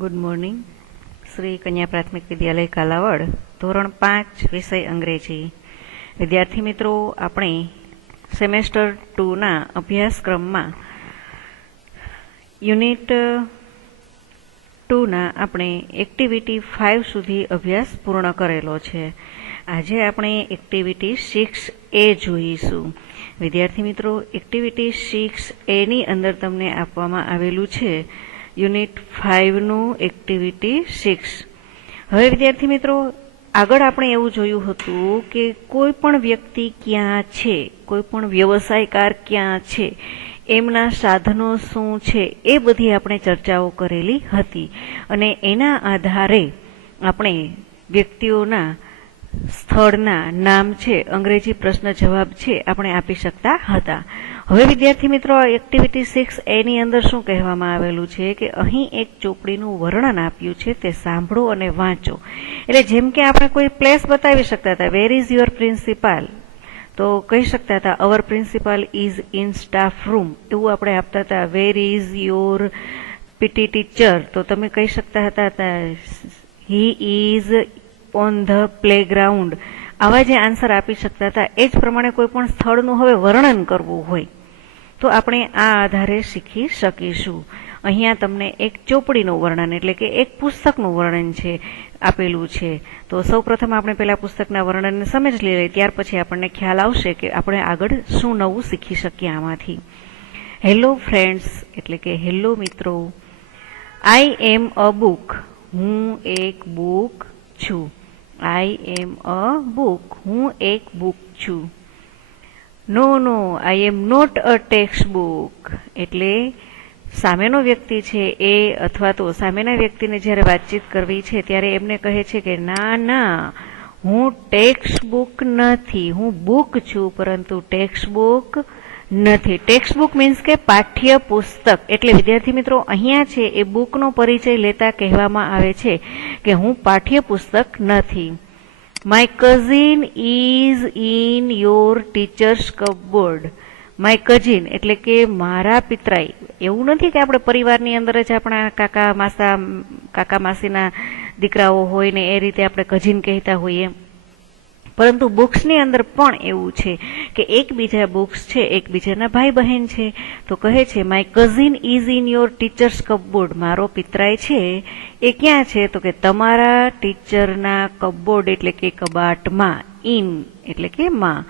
Good morning. Shri કન્યા પ્રાથમિક વિદ્યાલય કાલાવડ, ધોરણ 5, વિષય અંગ્રેજી. વિદ્યાર્થી મિત્રો, આપણે સેમેસ્ટર 2ના અભ્યાસક્રમમાં યુનિટ 2ના આપણે એક્ટિવિટી 5 સુધી અભ્યાસ પૂર્ણ કરેલો છે. આજે આપણે એક્ટિવિટી 6A જોઈશું. વિદ્યાર્થી મિત્રો, એક્ટિવિટી 6A ની અંદર તમને આપવામાં આવેલું છે યુનિટ 5નું એક્ટિવિટી 6. હવે વિદ્યાર્થી મિત્રો, આગળ આપણે એવું જોયું હતું કે કોઈ પણ વ્યક્તિ ક્યાં છે, કોઈ પણ વ્યવસાયકાર ક્યાં છે, એમના સાધનો શું છે, એ બધી આપણે ચર્ચાઓ કરેલી હતી અને એના આધારે આપણે વ્યક્તિઓના સ્થળના નામ છે, અંગ્રેજી પ્રશ્ન જવાબ છે, આપણે આપી શકતા હતા. હવે વિદ્યાર્થી મિત્રો, એક્ટિવિટી 6A ની અંદર શું કહેવામાં આવેલું છે કે અહીં એક ચોપડીનું વર્ણન આપ્યું છે, તે સાંભળો અને વાંચો. એટલે જેમ કે આપણે કોઈ પ્લેસ બતાવી શકતા હતા, વેર ઇઝ યોર પ્રિન્સિપાલ, તો કહી શકતા હતા our principal is in staff room, એવું આપણે આપતા હતા. Where is your PT teacher, તો તમે કહી શકતા હતા he is on the playground. આવા જે આન્સર આપી શકતા હતા, એ જ પ્રમાણે કોઈ પણ સ્થળનું હવે વર્ણન કરવું હોય તો આપણે આ આધારે શીખી શકીશું. અહીંયા તમને એક ચોપડીનું વર્ણન એટલે કે એક પુસ્તકનું વર્ણન છે આપેલું છે. તો સૌપ્રથમ આપણે પેલા પુસ્તકના વર્ણનને સમજી લઈએ, ત્યાર પછી આપણને ખ્યાલ આવશે કે આપણે આગળ શું નવું શીખી શકીએ આમાંથી. હેલો ફ્રેન્ડ્સ એટલે કે હેલો મિત્રો. આઈ એમ અ બુક, હું એક બુક છું. આઈ એમ અ બુક, હું એક બુક છું. No no, I am not a text book, એટલે સામેનો વ્યક્તિ છે એ અથવા તો સામેના વ્યક્તિને જ્યારે વાતચીત કરવી છે ત્યારે એમને કહે છે કે ના ના, હું ટેક્સ્ટ બુક નથી, હું બુક છું પરંતુ ટેક્સ્ટ બુક નથી. ટેક્સ્ટ બુક મીન્સ કે પાઠ્ય પુસ્તક. એટલે વિદ્યાર્થી મિત્રો, અહીંયા છે એ બુકનો પરિચય લેતા કહેવામાં આવે છે કે હું પાઠ્ય પુસ્તક નથી. My cousin is in your teachers cupboard. My cousin એટલે કે મારા પિતરાઈ. એવું નથી કે આપણે પરિવારની અંદર જ આપણા કાકા માસીના દીકરાઓ હોય ને એ રીતે આપણે કઝિન કહેતા હોઈએ, પરંતુ બુક્સની અંદર પણ એવું છે કે એકબીજા બુક્સ છે, એકબીજાના ભાઈ બહેન છે. તો કહે છે my cousin is in your teachers cupboard, મારો પિતરાઈ છે એ ક્યાં છે, તો કે તમારા ટીચરના કપબોર્ડ એટલે કે કબાટમાં. ઇન એટલે કે માં.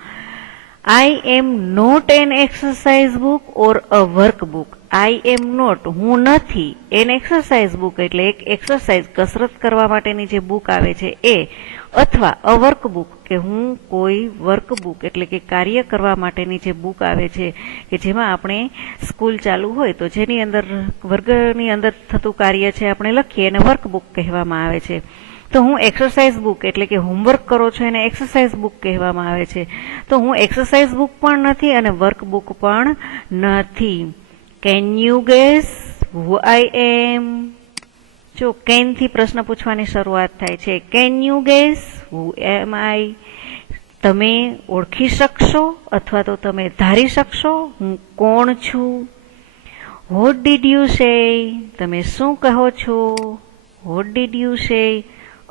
I am not an exercise book or a work book. I am not, હું નથી, એન એક્સરસાઇઝ બુક એટલે એક એક્સરસાઇઝ કસરત કરવા માટેની જે બુક આવે છે એ, અથવા અ વર્ક બુક કે હું કોઈ વર્ક બુક એટલે કે કાર્ય કરવા માટેની જે બુક આવે છે કે જેમાં આપણે સ્કૂલ ચાલુ હોય તો જેની અંદર વર્ગની અંદર થતું કાર્ય છે આપણે લખીએ એને વર્ક બુક કહેવામાં આવે છે. તો હું એક્સરસાઇઝ બુક એટલે કે હોમવર્ક કરો છો એને એક્સરસાઇઝ બુક કહેવામાં આવે છે. તો હું એક્સરસાઇઝ બુક પણ નથી અને વર્ક બુક પણ નથી. કેન યુ ગેસ હુ આઈ એમ? જો કેન થી પ્રશ્ન પૂછવાની શરૂઆત થાય છે. કેન યુ ગેસ હુ એમ આઈ? તમે ઓળખી શકશો અથવા તો તમે ધારી શકશો હું કોણ છું? What did you say? તમે શું કહો છો? What did you say?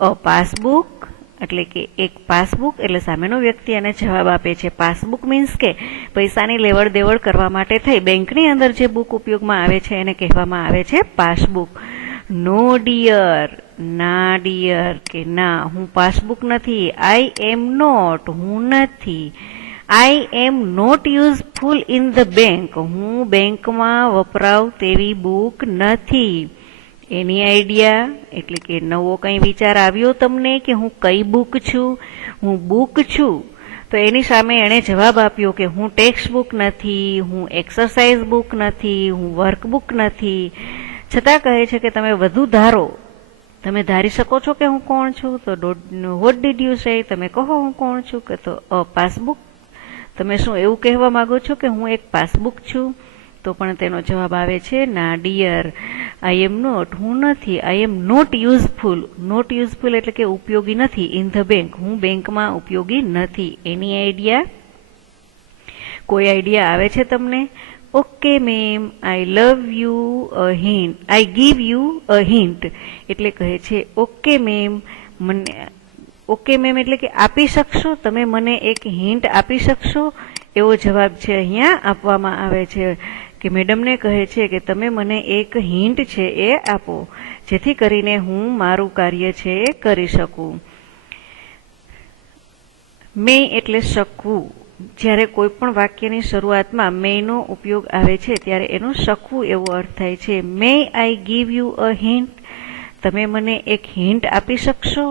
A passbook એટલે કે એક પાસબુક, એટલે સામેનો વ્યક્તિ એને જવાબ આપે છે. પાસબુક મીન્સ કે પૈસાની લેવડ દેવડ કરવા માટે થઈ બેંકની અંદર જે બુક ઉપયોગમાં આવે છે એને કહેવામાં આવે છે પાસબુક. નો ડિયર, ના ડિયર કે ના, હું પાસબુક નથી. આઈ એમ નોટ, હું નથી. I am not useful in the bank, હું બેંકમાં વપરાવ તેવી બુક નથી. એની આઈડિયા એટલે કે નવો કંઈ વિચાર આવ્યો તમને કે હું કઈ બુક છું? હું બુક છું. તો એની સામે એણે જવાબ આપ્યો કે હું ટેક્સ્ટ બુક નથી, હું એક્સરસાઇઝ બુક નથી, હું વર્કબુક નથી. છતાં કહે છે કે તમે વધુ ધારો, તમે ધારી શકો છો કે હું કોણ છું? તો વોટ ડીડ યુ સે? તમે કહો હું કોણ છું? કે તો અ પાસબુક. તમે શું એવું કહેવા માંગો છો કે હું એક પાસબુક છું? તો પણ તેનો જવાબ આવે છે ના ડિયર, આઈ એમ નોટ, હું નથી. I am not useful. Not useful એટલે કે ઉપયોગી નથી. ઇન ધ બેંક, હું બેંકમાં ઉપયોગી નથી. એની આઈડિયા? કોઈ આઈડિયા આવે છે તમને? Okay ma'am, I love you a hint, I give you a hint. એટલે કહે છે ઓકે મેમ, મને ઓકે મેમ એટલે કે આપી શકશો, તમે મને એક હિન્ટ આપી શકશો, એવો જવાબ છે અહીંયા આપવામાં આવે છે. કે મેડમને કહે છે કે તમે મને એક હિન્ટ છે એ આપો, જેથી કરીને હું મારું કાર્ય છે એ કરી શકું. મે એટલે શકવું. જ્યારે કોઈ પણ વાક્યની શરૂઆતમાં મેનો ઉપયોગ આવે છે ત્યારે એનો શકવું એવો અર્થ થાય છે. May I give you a hint, તમે મને એક હિન્ટ આપી શકશો.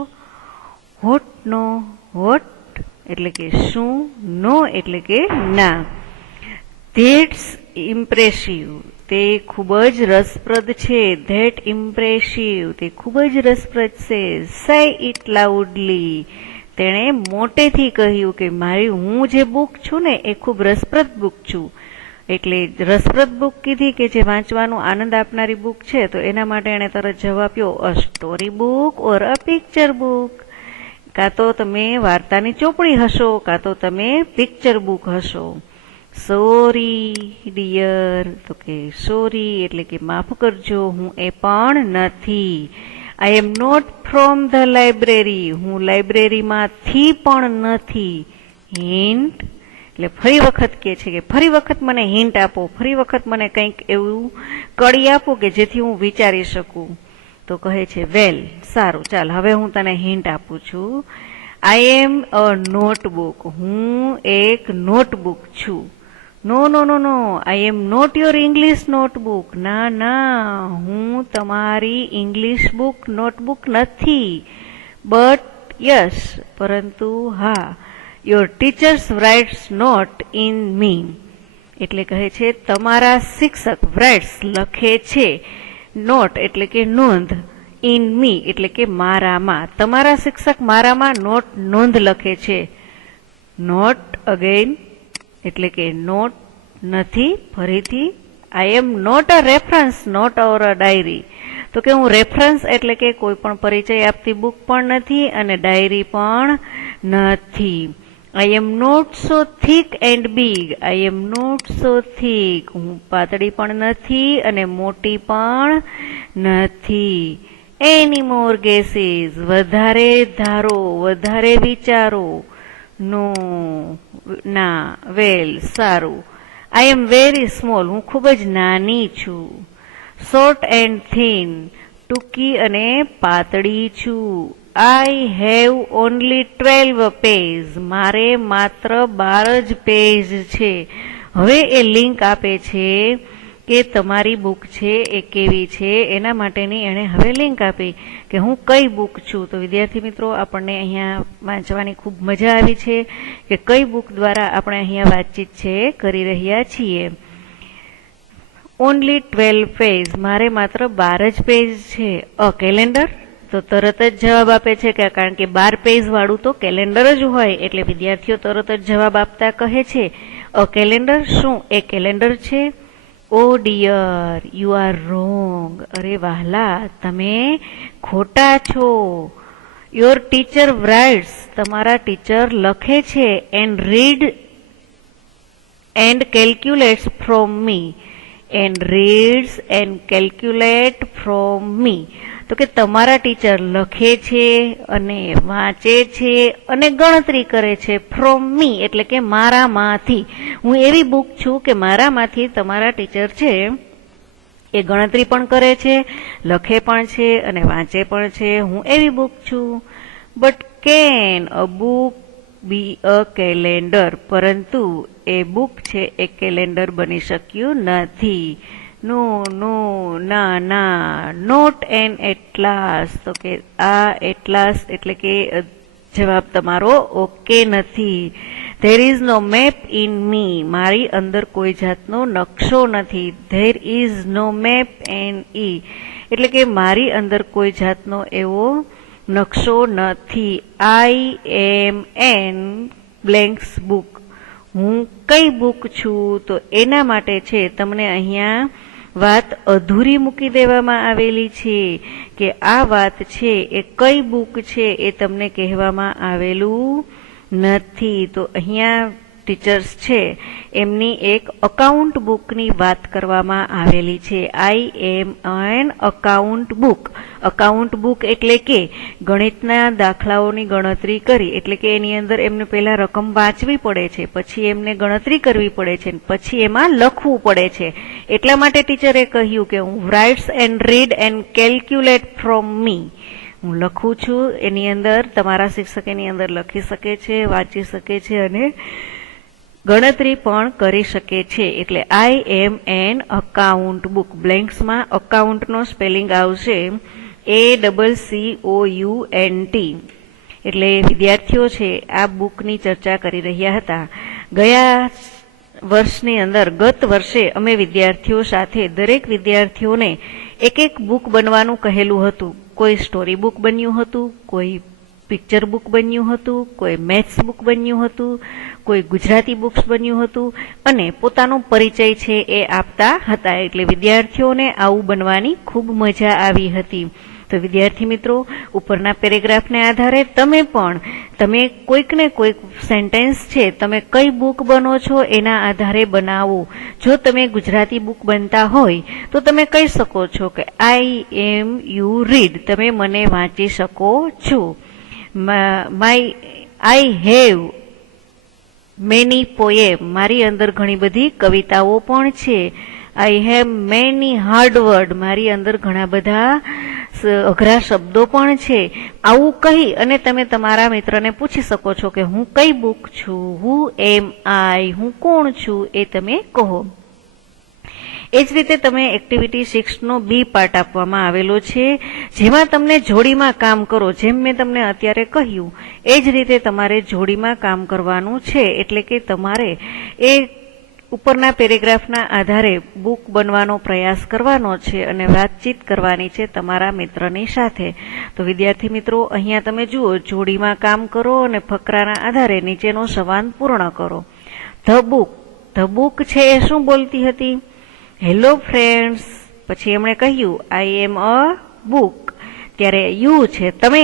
વોટ નો, વોટ એટલે કે શું, નો એટલે કે ના. ધેટ્સ ઇમ્પ્રેસિવ, તે ખૂબ જ રસપ્રદ છે. ધેટ ઇમ્પ્રેસિવ, તે ખૂબ જ રસપ્રદ છે. સે ઇટ લાઉડલી, તેણે મોટેથી કહ્યું કે મારી હું જે બુક છું ને એ ખૂબ રસપ્રદ બુક છું. એટલે રસપ્રદ બુક કીધી કે જે વાંચવાનો આનંદ આપનારી બુક છે, તો એના માટે એણે તરત જવાબ આપ્યો અ story book or a picture book. કાં તો તમે વાર્તાની ચોપડી હશો, કાં તો તમે પિક્ચર બુક હશો. સોરી ડિયર, તો કે સોરી એટલે કે માફ કરજો, હું એ પણ નથી. I am not from the library, હું લાઇબ્રેરીમાંથી પણ નથી. હિન્ટ એટલે ફરી વખત કે છે કે ફરી વખત મને હિન્ટ આપો, ફરી વખત મને કંઈક એવું કડી આપો કે જેથી હું વિચારી શકું. તો કહે છે વેલ, સારું ચાલ હવે હું તને હિન્ટ આપું છું. આઈ એમ અ નોટબુક, હું એક નોટબુક છું. No no no no, I am not your English notebook, ના ના, હું તમારી ઇંગ્લિશ બુક નોટબુક નથી. બટ યસ, પરંતુ હા, your teachers writes note in me, એટલે કહે છે તમારા શિક્ષક રાઇટ્સ લખે છે, નોટ એટલે કે નોંધ, ઇન મી એટલે કે મારામાં, તમારા શિક્ષક મારામાં નોંધ લખે છે. નોટ અગેન એટલે કે નોટ નથી, ફરીથી. I am not a reference note or a diary, તો કે હું રેફરન્સ એટલે કે કોઈ પણ પરિચય આપતી બુક પણ નથી અને ડાયરી પણ નથી. I am not so thick and big, I am not so thick, હું પાતળી પણ નથી અને મોટી પણ નથી. એની મોર ગેસીસ, વધારે ધારો, વધારે વિચારો. નો, ના. વેલ, સારું. આઈ એમ વેરી સ્મોલ, હું ખૂબ જ નાની છું. શોર્ટ એન્ડ થીન, ટૂંકી અને પાતળી છું. આઈ હેવ ઓનલી 12 પેજ, મારે માત્ર 12 જ પેજ છે. હવે એ લિંક આપે છે કે તમારી બુક છે એ કેવી છે, એના માટેની એણે હવે લિંક આપી કે હું કઈ બુક છું. તો વિદ્યાર્થી મિત્રો, આપણને અહીંયા વાંચવાની ખૂબ મજા આવી છે કે કઈ બુક દ્વારા આપણે અહીંયા વાતચીત છે કરી રહ્યા છીએ. ઓનલી 12 પેજ, મારે માત્ર 12 જ પેજ છે. અ કેલેન્ડર, તો તરત જ જવાબ આપે છે કે કારણ કે 12 પેજ વાળું તો કેલેન્ડર જ હોય, એટલે વિદ્યાર્થીઓ તરત જ જવાબ આપતા કહે છે અ કેલેન્ડર, શું એ કેલેન્ડર છે? Oh dear, you are wrong, અરે વહાલા, તમે ખોટા છો. યોર ટીચર રાઇટ્સ, તમારા ટીચર લખે છે. And read and calculates from me, and reads and calculate from me, તો કે તમારા ટીચર લખે છે અને વાંચે છે અને ગણતરી કરે છે. ફ્રોમ મી એટલે કે મારામાંથી, હું એવી બુક છું કે મારામાંથી તમારા ટીચર છે એ ગણતરી પણ કરે છે, લખે પણ છે અને વાંચે પણ છે. હું એવી બુક છું. But can a book be a calendar, પરંતુ એ બુક છે એ કેલેન્ડર બની શક્યું નથી. નો નો, ના ના. નોટ એન એટલાસ, તો કે આ એટલાસ એટલે કે જવાબ તમારો ઓકે નથી. There is no map in me, મારી અંદર કોઈ જાતનો નકશો નથી. ધેર ઇઝ નો મેપ એન ઈ એટલે કે મારી અંદર કોઈ જાતનો એવો નકશો નથી. I am an blanks book, હું કઈ બુક છું? તો એના માટે છે તમને અહીંયા વાત અધૂરી મૂકી દેવામાં આવેલી છે કે આ વાત છે એ કઈ બુક છે એ તમને કહેવામાં આવેલું નથી. તો અહીંયા ટીચર્સ છે એમની એક અકાઉન્ટ બુકની વાત કરવામાં આવેલી છે. I am an account book. Account book એટલે કે ગણિતના દાખલાઓની ગણતરી કરી, એટલે કે એની અંદર એમને પહેલા રકમ વાંચવી પડે છે, પછી એમને ગણતરી કરવી પડે છે, પછી એમાં લખવું પડે છે. એટલા માટે ટીચરે કહ્યું કે હું writes and read and calculate from me. હું લખું છું, એની અંદર તમારા શિક્ષક એની અંદર લખી શકે છે, વાંચી શકે છે અને ગણતરી પણ કરી શકે છે. એટલે I am an account book. બ્લેન્ક્સમાં અકાઉન્ટનો સ્પેલિંગ આવશે ACCOUNT. એટલે વિદ્યાર્થીઓ છે આ બુકની ચર્ચા કરી રહ્યા હતા. ગયા વર્ષની અંદર, ગત વર્ષે અમે વિદ્યાર્થીઓ સાથે દરેક વિદ્યાર્થીઓને એક એક બુક બનવાનું કહેલું હતું. કોઈ સ્ટોરી બુક બન્યું હતું, કોઈ પિક્ચર બુક બન્યું હતું, કોઈ મેથ્સ બુક બન્યું હતું, કોઈ ગુજરાતી બુક્સ બન્યું હતું અને પોતાનો પરિચય છે એ આપતા હતા. એટલે વિદ્યાર્થીઓને આવું બનવાની ખૂબ મજા આવી હતી. તો વિદ્યાર્થી મિત્રો, ઉપરના પેરેગ્રાફને આધારે તમે કોઈક ને કોઈક સેન્ટેન્સ છે તમે કઈ બુક બનો છો એના આધારે બનાવો. જો તમે ગુજરાતી બુક બનતા હોય તો તમે કહી શકો છો કે આઈ એમ યુ રીડ. તમે મને વાંચી શકો છો. I have many poem. મારી અંદર ઘણી બધી કવિતાઓ પણ છે. I have many hard word. મારી અંદર ઘણા બધા અઘરા શબ્દો પણ છે. આવું કહી અને તમે તમારા મિત્રને પૂછી શકો છો કે હું કઈ બુક છું, હુ એમ આઈ, હું કોણ છું, એ તમે કહો. એ જ રીતે તમે એક્ટિવિટી 6 નો બી પાર્ટ આપવામાં આવેલો છે, જેમાં તમને જોડીમાં કામ કરો. જેમ મેં તમને અત્યારે કહ્યું એ જ રીતે તમારે જોડીમાં કામ કરવાનું છે. એટલે કે તમારે એ ઉપરના પેરેગ્રાફના આધારે બુક બનવાનો પ્રયાસ કરવાનો છે અને વાતચીત કરવાની છે તમારા મિત્રની સાથે. તો વિદ્યાર્થી મિત્રો, અહીંયા તમે જુઓ, જોડીમાં કામ કરો અને ફકરાના આધારે નીચેનો સંવાદ પૂર્ણ કરો. The book. ધ બુક છે એ શું બોલતી હતી? Hello friends. પછી એમણે કહ્યું આઈ એમ અ બુક. ત્યારે યુ છે, તમે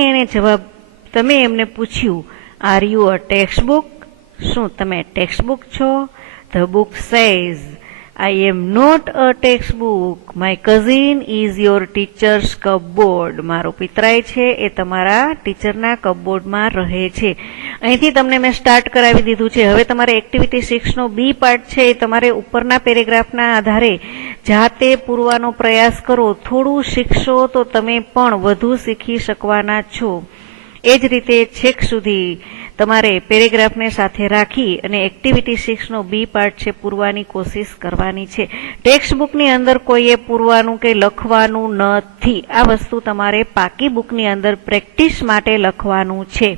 એમને પૂછ્યું are you a text book? શું તમે ટેક્સ્ટ બુક છો? The book says, I am not a textbook. My cousin is your teacher's cupboard. મારો પિતરાય છે એ તમારા ટીચરના કપબોર્ડમાં રહે છે. અહીંથી તમને મેં સ્ટાર્ટ કરાવી દીધું છે. હવે તમારે એક્ટિવિટી 6 નો બી પાર્ટ છે એ તમારે ઉપરના પેરેગ્રાફના આધારે જાતે પૂરવાનો પ્રયાસ કરો. થોડું શીખશો તો તમે પણ વધુ શીખી શકવાના છો. એ જ રીતે છેક સુધી તમારે પેરેગ્રાફને સાથે રાખી અને એક્ટિવિટી 6 નો બી પાર્ટ છે પૂરવાની કોશિશ કરવાની છે. ટેક્સ્ટ બુકની અંદર કોઈએ પૂરવાનું કે લખવાનું નથી. આ વસ્તુ તમારે પાકી બુકની અંદર પ્રેક્ટિસ માટે લખવાનું છે.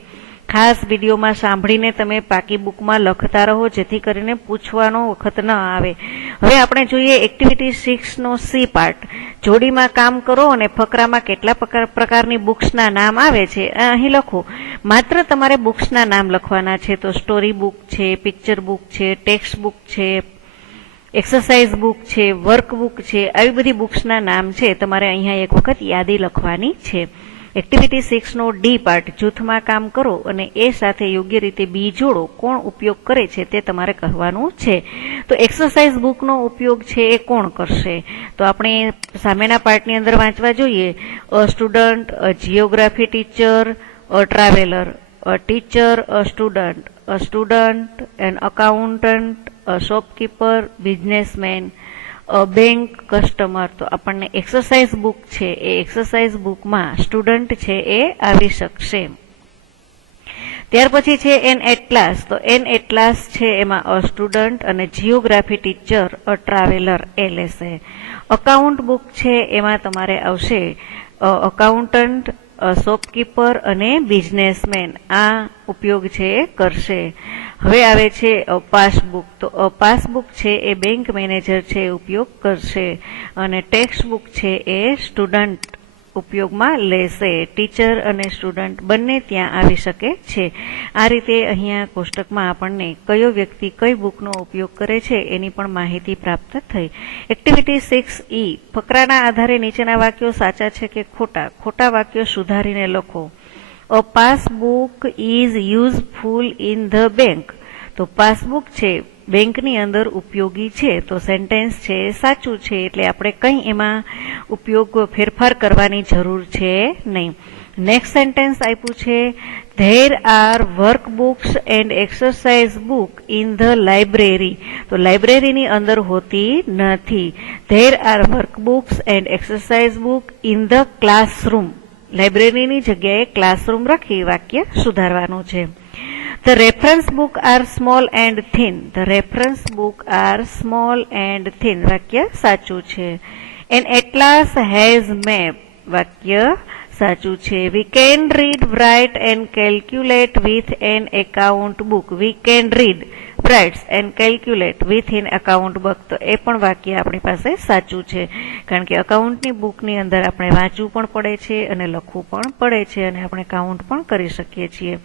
ખાસ વિડીયોમાં સાંભળીને તમે પાકી બુકમાં લખતા રહો, જેથી કરીને પૂછવાનો વખત ન આવે. હવે આપણે જોઈએ એક્ટિવિટી 6 નો સી પાર્ટ. જોડીમાં કામ કરો અને ફકરામાં કેટલા પ્રકારની બુક્સના નામ આવે છે અહીં લખો. માત્ર તમારે બુક્સના નામ લખવાના છે. તો સ્ટોરી બુક છે, પિક્ચર બુક છે, ટેક્સ્ટ બુક છે, એક્સરસાઇઝ બુક છે, વર્ક બુક છે, આવી બધી બુક્સના નામ છે તમારે અહીંયા એક વખત યાદી લખવાની છે. એક્ટિવિટી 6 નો ડી પાર્ટ. જૂથમાં કામ કરો અને એ સાથે યોગ્ય રીતે બી જોડો. કોણ ઉપયોગ કરે છે તે તમારે કહેવાનું છે. તો એક્સરસાઇઝ બુકનો ઉપયોગ છે એ કોણ કરશે? તો આપણે સામેના પાર્ટની અંદર વાંચવા જોઈએ. A student, a geography teacher, a traveller, a teacher, a student, an accountant, a shopkeeper, businessman, bank, customer. તો આપણને એક્સરસાઇઝ બુક છે એ એક્સરસાઇઝ બુકમાં સ્ટુડન્ટ છે એ આવી શકશે. ત્યાર પછી છે એન એટલાસ. તો એન એટલાસ છે એમાં અ સ્ટુડન્ટ અને જીઓગ્રાફી ટીચર, અ ટ્રાવેલર એ લેશે. અકાઉન્ટ બુક છે એમાં તમારે આવશે અકાઉન્ટન્ટ, શોપકીપર અને બિઝનેસમેન. આ ઉપયોગ છે એ કરશે. હવે આવે છે પાસબુક. તો પાસબુક છે એ બેંક મેનેજર છે એ ઉપયોગ કરશે અને ટેક્સ્ટ બુક છે એ સ્ટુડન્ટ ઉપયોગમાં લેશે. ટીચર અને સ્ટુડન્ટ બંને ત્યાં આવી શકે છે. આ રીતે અહીંયા કોષ્ટકમાં આપણને કયો વ્યક્તિ કઈ બુકનો ઉપયોગ કરે છે એની પણ માહિતી પ્રાપ્ત થઈ. Activity 6E. ફકરાના આધારે નીચેના વાક્યો સાચા છે કે ખોટા? ખોટા વાક્યો સુધારીને લખો. A passbook is useful in the bank. તો પાસબુક છે બેંકની અંદર ઉપયોગી છે, તો સેન્ટેન્સ છે એ સાચું છે, એટલે આપણે કંઈ એમાં ફેરફાર કરવાની જરૂર છે નહીં. નેક્સ્ટ સેન્ટેન્સ આપ્યું છે, there are workbooks and exercise book in the library. તો લાઇબ્રેરીની અંદર હોતી નથી. There are workbooks and exercise book in the classroom. લાઇબ્રેરીની જગ્યાએ ક્લાસરૂમ રાખી વાક્ય સુધારવાનું છે. The reference book are small and thin. The reference book are small and thin. વાક્ય સાચું છે. An atlas has map. વાક્ય સાચું છે. We can read, write and calculate with an account book. We can read, write and calculate with an account book. તો એ પણ વાક્ય આપણી પાસે સાચું છે, કારણ કે અકાઉન્ટની બુકની અંદર આપણે વાંચવું પણ પડે છે અને લખવું પણ પડે છે અને આપણે કાઉન્ટ પણ કરી શકીએ છીએ.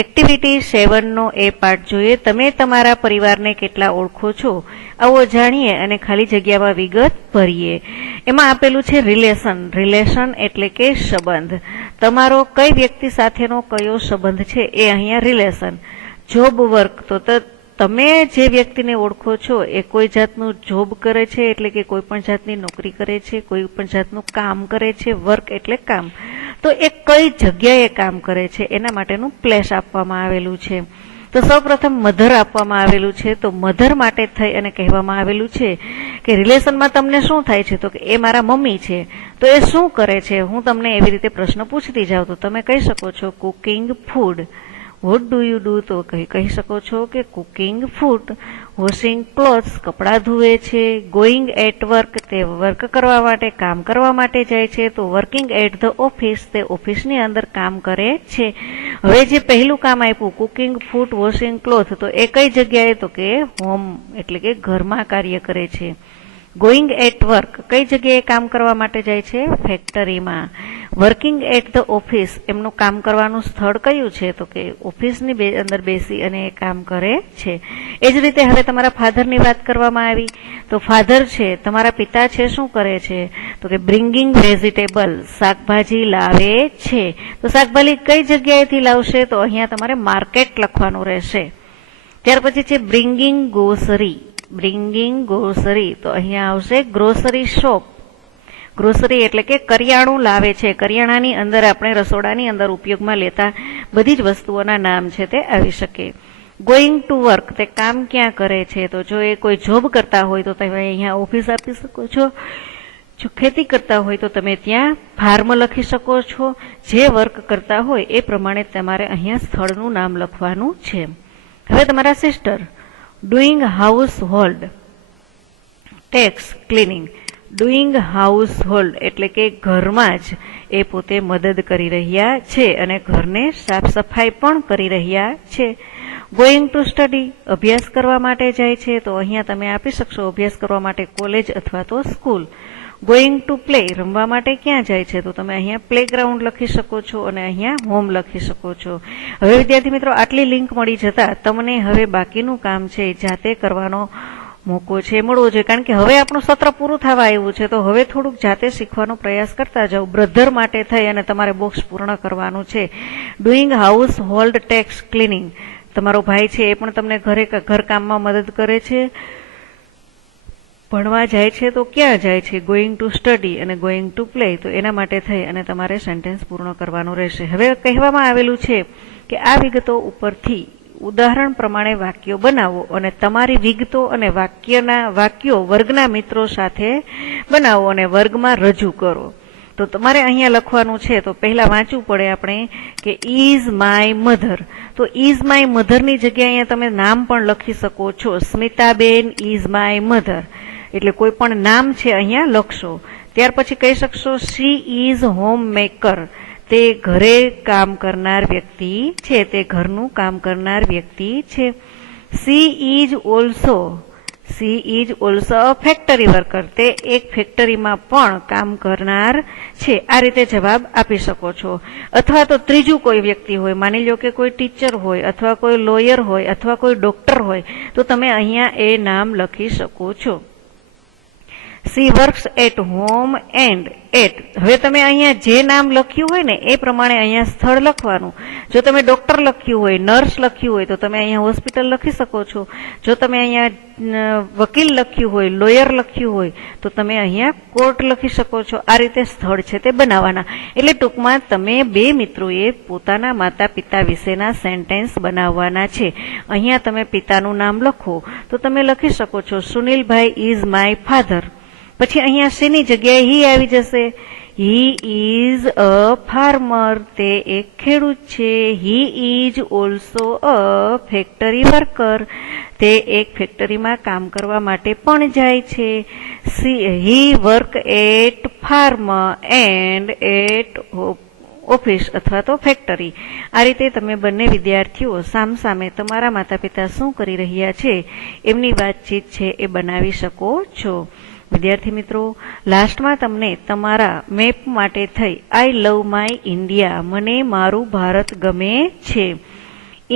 એક્ટિવિટી 7નો એ પાઠ જોઈએ. તમે તમારા પરિવારને કેટલા ઓળખો છો, આવો જાણીએ અને ખાલી જગ્યામાં વિગત ભરીએ. એમાં આપેલું છે રિલેશન. રિલેશન એટલે કે સંબંધ. તમારો કઈ વ્યક્તિ સાથેનો કયો સંબંધ છે એ અહીંયા રિલેશન. જોબ વર્ક, તો તમે જે વ્યક્તિને ઓળખો છો એ કોઈ જાતનું જોબ કરે છે, એટલે કે કોઈ પણ જાતની નોકરી કરે છે, કોઈ પણ જાતનું કામ કરે છે. વર્ક એટલે કામ. તો એ કઈ જગ્યાએ કામ કરે છે એના માટેનું પ્લેસ આપવામાં આવેલું છે. તો સૌપ્રથમ મધર આપવામાં આવેલું છે. તો મધર માટે થઈ અને કહેવામાં આવેલું છે કે રિલેશનમાં તમને શું થાય છે, તો કે એ મારા મમ્મી છે. તો એ શું કરે છે, હું તમને એવી રીતે પ્રશ્ન પૂછતી જાઉં તો તમે કહી શકો છો cooking food. What do you do, તો કહી શકો છો કે કુકિંગ ફૂડ. વોશિંગ ક્લોથ્સ, કપડાં ધુએ છે. ગોઈંગ એટ વર્ક, તે વર્ક કરવા માટે, કામ કરવા માટે જાય છે. તો વર્કિંગ એટ ધ ઓફિસ, તે ઓફિસની અંદર કામ કરે છે. હવે જે પહેલું કામ આપ્યું કુકિંગ ફૂડ, વોશિંગ ક્લોથ, તો એ કઈ જગ્યાએ, તો કે હોમ એટલે કે ઘરમાં કાર્ય કરે છે. ગોઈંગ એટ વર્ક, કઈ જગ્યાએ કામ કરવા માટે જાય છે, ફેક્ટરીમાં. વર્કિંગ એટ ધ ઓફિસ, એમનું કામ કરવાનું સ્થળ કયું છે, તો કે ઓફિસની અંદર બેસી અને એ કામ કરે છે. એ જ રીતે હવે તમારા ફાધરની વાત કરવામાં આવી. તો ફાધર છે, તમારા પિતા છે, શું કરે છે, તો કે બ્રિંગિંગ વેજીટેબલ, શાકભાજી લાવે છે. તો શાકભાજી કઈ જગ્યાએથી લાવશે, તો અહીંયા તમારે માર્કેટ લખવાનું રહેશે. ત્યાર પછી છે બ્રિંગિંગ ગ્રોસરી. બ્રિંગિંગ ગ્રોસરી, તો અહીંયા આવશે ગ્રોસરી શોપ. ગ્રોસરી એટલે કે કરિયાણું લાવે છે. કરિયાણાની અંદર આપણે રસોડાની અંદર ઉપયોગમાં લેતા બધી જ વસ્તુઓના નામ છે તે આવી શકે. ગોઈંગ ટુ વર્ક, તે કામ ક્યાં કરે છે, તો જો એ કોઈ જોબ કરતા હોય તો તમે અહીંયા ઓફિસ આપી શકો છો. જો ખેતી કરતા હોય તો તમે ત્યાં ફાર્મ લખી શકો છો. જે વર્ક કરતા હોય એ પ્રમાણે તમારે અહીંયા સ્થળનું નામ લખવાનું છે. હવે તમારા sister, doing house hold, tax cleaning. Doing house hold એટલે કે ઘરમાં જ એ પોતે મદદ કરી રહ્યા છે અને ઘરને સાફ સફાઈ પણ કરી રહ્યા છે. ગોઈંગ ટુ સ્ટડી, અભ્યાસ કરવા માટે જાય છે. તો અહીંયા તમે આપી શકશો અભ્યાસ કરવા માટે કોલેજ અથવા તો સ્કૂલ. ગોઈંગ ટુ પ્લે, રમવા માટે ક્યાં જાય છે, તો તમે અહીંયા પ્લેગ્રાઉન્ડ લખી શકો છો અને અહીંયા હોમ લખી શકો છો. હવે વિદ્યાર્થી મિત્રો, આટલી લિંક મળી જતા તમને હવે બાકીનું કામ છે જાતે કરવાનો મોકો છે મળવો જોઈએ, કારણ કે હવે આપણું સત્ર પૂરું થવા આવ્યું છે. તો હવે થોડુંક જાતે શીખવાનો પ્રયાસ કરતા જાઓ. બ્રધર માટે થઈ અને તમારે બોક્સ પૂર્ણ કરવાનું છે. Doing house hold tax cleaning, તમારો ભાઈ છે એ પણ તમને ઘરકામમાં મદદ કરે છે. ભણવા જાય છે તો ક્યાં જાય છે, ગોઈંગ ટુ સ્ટડી અને ગોઈંગ ટુ પ્લે. તો એના માટે થઈ અને તમારે સેન્ટેન્સ પૂર્ણ કરવાનું રહેશે. હવે કહેવામાં આવેલું છે કે આ વિગતો ઉપરથી ઉદાહરણ પ્રમાણે વાક્યો બનાવો અને તમારી વિગતો અને વાક્યો વર્ગના મિત્રો સાથે બનાવો અને વર્ગમાં રજૂ કરો. તો તમારે અહીંયા લખવાનું છે. તો પહેલા વાંચવું પડે આપણે કે ઇઝ માય મધર. તો ઇઝ માય મધરની જગ્યાએ અહીંયા તમે નામ પણ લખી શકો છો. સ્મિતાબેન ઇઝ માય મધર, એટલે કોઈ પણ નામ છે અહીંયા લખશો. ત્યાર પછી કહી શકશો શી ઇઝ હોમ મેકર, તે ઘરે કામ કરનાર વ્યક્તિ છે, તે ઘરનું કામ કરનાર વ્યક્તિ છે. She is also a factory worker, તે એક ફેક્ટરીમાં પણ કામ કરનાર છે. આ રીતે જવાબ આપી શકો છો. અથવા તો ત્રીજું કોઈ વ્યક્તિ હોય, માની લો કે કોઈ ટીચર હોય અથવા કોઈ લોયર હોય અથવા કોઈ ડોક્ટર હોય, તો તમે અહીંયા એ નામ લખી શકો છો. She works at home and at. હવે તમે અહીંયા જે નામ લખ્યું હોય ને એ પ્રમાણે અહીંયા સ્થળ લખવાનું. જો તમે ડોક્ટર લખ્યું હોય, નર્સ લખ્યું હોય તો તમે અહીંયા હોસ્પિટલ લખી શકો છો. જો તમે અહીંયા વકીલ લખ્યું હોય, લોયર લખ્યું હોય તો તમે અહીંયા કોર્ટ લખી શકો છો. આ રીતે સ્થળ છે તે બનાવવાના. એટલે ટૂંકમાં તમે બે મિત્રોએ પોતાના માતા પિતા વિશેના સેન્ટેન્સ બનાવવાના છે. અહીંયા તમે પિતાનું નામ લખો તો તમે લખી શકો છો સુનિલભાઈ ઇઝ માય ફાધર. પછી અહીંયા શેની જગ્યાએ હી આવી જશે? He is a farmer. તે એક ખેડૂત છે. He is also a factory worker. તે એક ફેક્ટરીમાં કામ કરવા માટે પણ જાય છે. He work at farm and at office અથવા તો ફેક્ટરી. આ રીતે તમે બંને વિદ્યાર્થીઓ સામસામે તમારા માતા પિતા શું કરી રહ્યા છે એમની વાતચીત છે એ બનાવી શકો છો. વિદ્યાર્થી મિત્રો, લાસ્ટમાં તમને તમારા મેપ માટે થઈ આઈ લવ માય ઇન્ડિયા, મને મારું ભારત ગમે છે.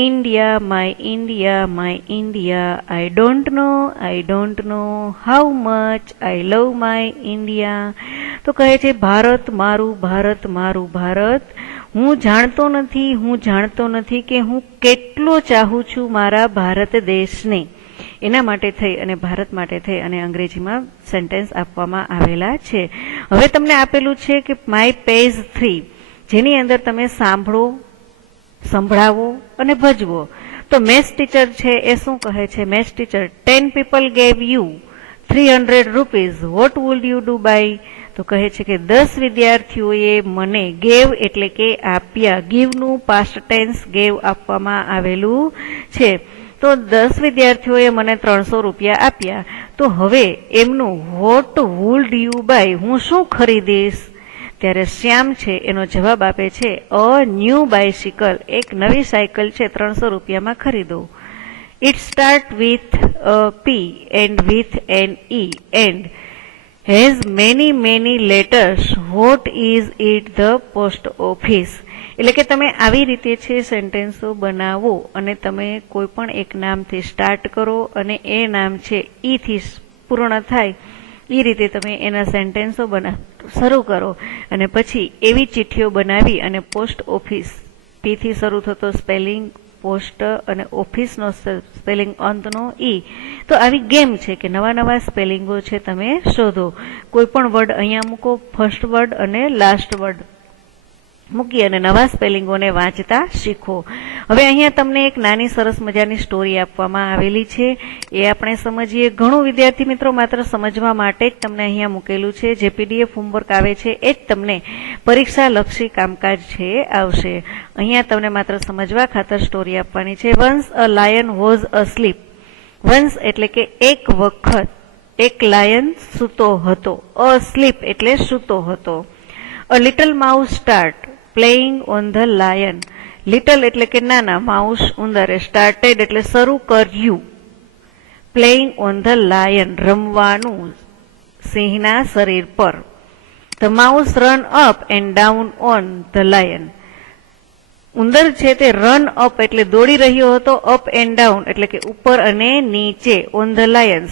India my India, I don't know how much I love my India. તો કહે છે ભારત મારું ભારત. હું જાણતો નથી કે હું કેટલો ચાહું છું મારા ભારત દેશને. એના માટે થઈ અને ભારત માટે થઈ અને અંગ્રેજીમાં સેન્ટેન્સ આપવામાં આવેલા છે. હવે તમને આપેલું છે કે માય પેજ 3, જેની અંદર તમે સાંભળો, સંભળાવો અને ભજવો. તો મેથ્સ ટીચર છે એ શું કહે છે? Maths teacher, 10 people gave you 300 rupees, what would you do by? તો કહે છે કે 10 વિદ્યાર્થીઓએ મને ગેવ એટલે કે આપ્યા. ગીવનું પાસ્ટ ટેન્સ ગેવ આપવામાં આવેલું છે. તો 10 વિદ્યાર્થીઓએ મને 300 રૂપિયા આપ્યા. તો હવે એમનું વોટ વુડ યુ બાય, હું શું ખરીદીશ? ત્યારે શ્યામ છે એનો જવાબ આપે છે અ ન્યૂ બાઇસિકલ, એક નવી સાયકલ છે 300 રૂપિયામાં ખરીદો. It start with P end with an E and has many letters, what is it the post office. એટલે કે તમે આવી રીતે છે સેન્ટેન્સો બનાવો અને તમે કોઈ પણ એક નામથી સ્ટાર્ટ કરો અને એ નામ છે ઈ થી પૂર્ણ થાય એ રીતે તમે એના સેન્ટેન્સો શરૂ કરો. અને પછી એવી ચિઠ્ઠીઓ બનાવી અને પોસ્ટ ઓફિસ, પી થી શરૂ થતો સ્પેલિંગ પોસ્ટ અને ઓફિસનો સ્પેલિંગ અંતનો ઈ. તો આવી ગેમ છે કે નવા સ્પેલિંગો છે તમે શોધો. કોઈ પણ વર્ડ અહીંયા મૂકો, ફર્સ્ટ વર્ડ અને લાસ્ટ વર્ડ મૂકી અને નવા સ્પેલિંગોને વાંચતા શીખો. હવે અહીંયા તમને એક નાની સરસ મજાની સ્ટોરી આપવામાં આવેલી છે, એ આપણે સમજીએ. ઘણું વિદ્યાર્થી મિત્રો માત્ર સમજવા માટે જ તમને અહીંયા મૂકેલું છે. જે પીડીએફ હોમવર્ક આવે છે એ જ તમને પરીક્ષા લક્ષી કામકાજ છે આવશે. અહીંયા તમને માત્ર સમજવા ખાતર સ્ટોરી આપવાની છે. Once a lion was asleep. Once એટલે કે એક વખત એક લાયન સૂતો હતો. અસ્લીપ એટલે સૂતો હતો. A little mouse start playing on the lion. Little એટલે કે નાના, માઉસ ઉંદરે, સ્ટાર્ટેડ એટલે શરૂ કર્યું. પ્લેઇંગ ઓન ધ લાયન રમવાનું સિંહના શરીર પર. The mouse run up and down on the lion. ઉંદર છે તે રન અપ એટલે દોડી રહ્યો હતો, અપ એન્ડ ડાઉન એટલે કે ઉપર અને નીચે, ઓન ધ લાયન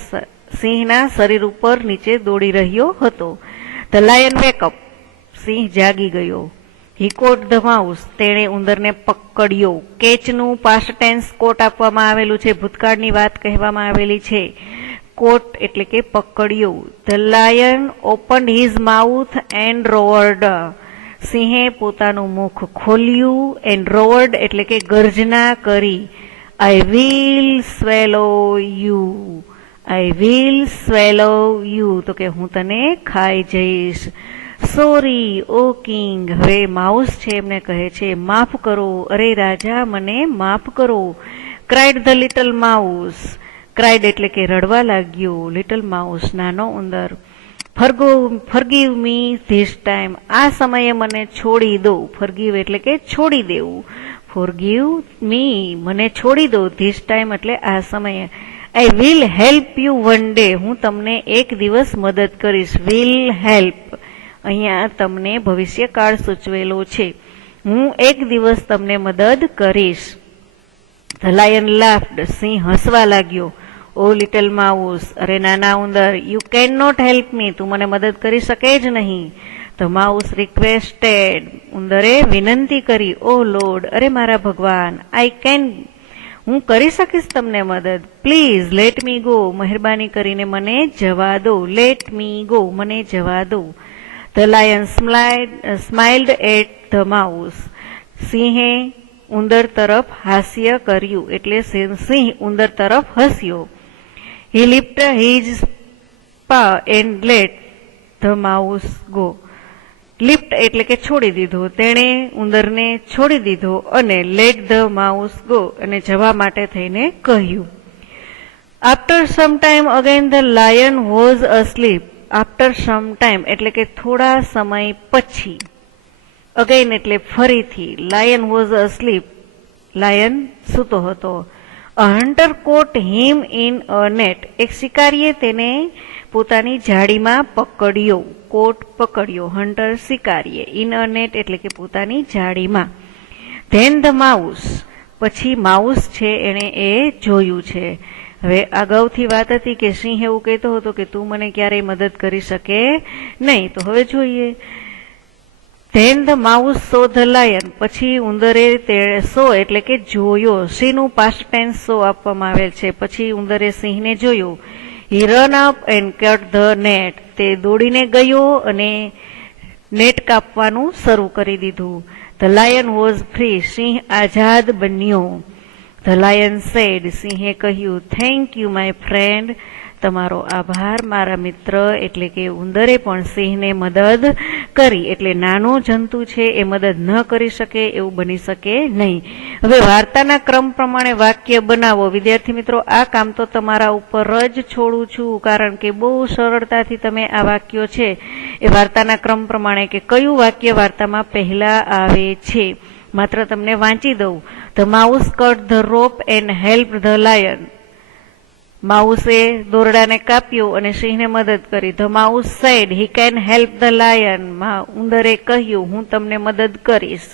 સિંહના શરીર ઉપર નીચે દોડી રહ્યો હતો. ધ લાયન વેકઅપ, સિંહ જાગી ગયો. હી કોટ ધ માઉસ, તેણે ઉંદરને પકડ્યો. કેચનું પાસ્ટ ટેન્સ કોટ આપવામાં આવેલું છે, ભૂતકાળની વાત કહેવામાં આવેલી છે. કોટ એટલે કે પકડ્યો. The lion opened his mouth and roared. સિંહે પોતાનું મુખ ખોલ્યું. એન્ડ રોઅર્ડ એટલે કે ગર્જના કરી. I will swallow you. I will swallow you તો કે હું તને ખાઈ જઈશ. Sorry O king. હવે માઉસ છે એમને કહે છે માફ કરો, અરે રાજા મને માફ કરો. Cried the little mouse. Cried એટલે કે રડવા લાગ્યો. લિટલ માઉસ નાનો ઉંદર. Forgive me this time. આ સમયે મને છોડી દો. ફરગીવ એટલે કે છોડી દેવું. ફોરગીવ મી મને છોડી દો. ધીસ ટાઈમ એટલે આ સમયે. I will help you one day. હું તમને એક દિવસ મદદ કરીશ. વિલ હેલ્પ અહીંયા તમને ભવિષ્યકાળ સૂચવેલો છે. હું એક દિવસ તમને મદદ કરીશ. The lion laughed. સિંહ હસવા લાગ્યો. ઓ લિટલ માઉસ, અરે નાના ઉંદર, you can not help me, તું મને મદદ કરી શકે જ નહીં. ધ માઉસ રિક્વેસ્ટેડ, ઉંદરે વિનંતી કરી, ઓ લોર્ડ, અરે મારા ભગવાન, આઈ કેન, હું કરી શકીશ તમને મદદ, પ્લીઝ લેટ મી ગો, મહેરબાની કરીને મને જવા દો, લેટ મી ગો, મને જવા દો. The lion smiled at the mouse, સિંહે ઉંદર તરફ હાસ્ય કર્યું, એટલે સિંહ ઉંદર તરફ હસ્યો. He lift his paw and let the mouse go, lift એટલે કે છોડી દીધો, તેણે ઉંદરને છોડી દીધો અને લેટ ધ માઉસ ગો, અને જવા માટે થઈને કહ્યું. After some time again the lion was asleep, after some time એટલે કે થોડા સમય પછી, અગેન એટલે ફરીથી, લાયન વોઝ અસ્લીપ, લાયન સૂતો હતો. A hunter caught him in a net, એક શિકારીએ તેને પોતાની જાળીમાં પકડ્યો, કોટ પકડ્યો, હન્ટર શિકારીએ, ઇન અ નેટ એટલે કે પોતાની જાળીમાં. ધેન ધ માઉસ, પછી માઉસ છે એણે એ જોયું છે. હવે અગાઉથી વાત હતી કે સિંહ એવું કહેતો હતો કે તું મને ક્યારેય મદદ કરી શકે નહીં, તો હવે જોઈએ. Then the mouse saw the lion, પછી ઉંદરે સો એટલે કે જોયો, સિંહનું પાસ્ટ ટેન્સ સો આપવામાં આવેલ છે, પછી ઉંદરે સિંહને જોયો. હી run up and cut the net, તે દોડીને ગયો અને નેટ કાપવાનું શરૂ કરી દીધું. ધ લાયન વોઝ ફ્રી, સિંહ આઝાદ બન્યો. ધ લાયન સેડ, સિંહે કહ્યું, થેન્ક યુ માય ફ્રેન્ડ, તમારો આભાર મારા મિત્ર, એટલે કે ઉંદરે પણ સિંહને મદદ કરી. એટલે નાનું જંતુ છે એ મદદ ન કરી શકે એવું બની શકે નહીં. હવે વાર્તાના ક્રમ પ્રમાણે વાક્ય બનાવો. વિદ્યાર્થી મિત્રો, આ કામ તો તમારા ઉપર જ છોડું છું, કારણ કે બહુ સરળતાથી તમે આ વાક્યો છે એ વાર્તાના ક્રમ પ્રમાણે કે કયું વાક્ય વાર્તામાં પહેલા આવે છે માત્ર તમને વાંચી દઉં. The mouse cut the rope and help the lion, માઉસે દોરડાને કાપ્યો અને સિંહને મદદ કરી. The mouse said he can help the lion, ઉંદરે કહ્યું હું તમને મદદ કરીશ.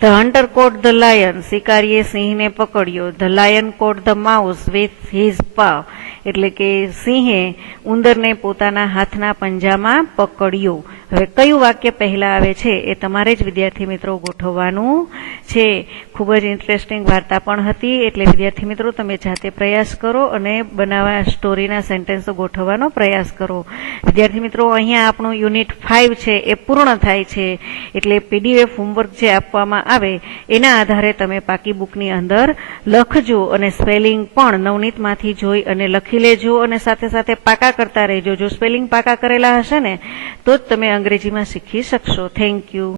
The hunter caught the lion, શિકારીએ સિંહને પકડ્યો. The lion caught the mouse with his paw, એટલે કે સિંહે ઉંદરને પોતાના હાથના પંજામાં પકડ્યો. હવે કયું વાક્ય પહેલા આવે છે એ તમારે જ વિદ્યાર્થી મિત્રો ગોઠવવાનું છે. ખૂબ જ ઇન્ટરેસ્ટિંગ વાર્તા પણ હતી, એટલે વિદ્યાર્થી મિત્રો તમે જાતે પ્રયાસ કરો અને બનાવવા સ્ટોરીના સેન્ટેન્સો ગોઠવવાનો પ્રયાસ કરો. વિદ્યાર્થી મિત્રો, અહીંયા આપણું યુનિટ 5 છે એ પૂર્ણ થાય છે, એટલે પીડીએફ હોમવર્ક જે આપવામાં આવે એના આધારે તમે પાકી બુકની અંદર લખજો અને સ્પેલિંગ પણ નવનીતમાંથી જોઈ અને લખી લેજો અને સાથે સાથે પાકા કરતા રહેજો. જો સ્પેલિંગ પાકા કરેલા હશે ને તો જ તમે અંગ્રેજીમાં શીખી શકશો. Thank you.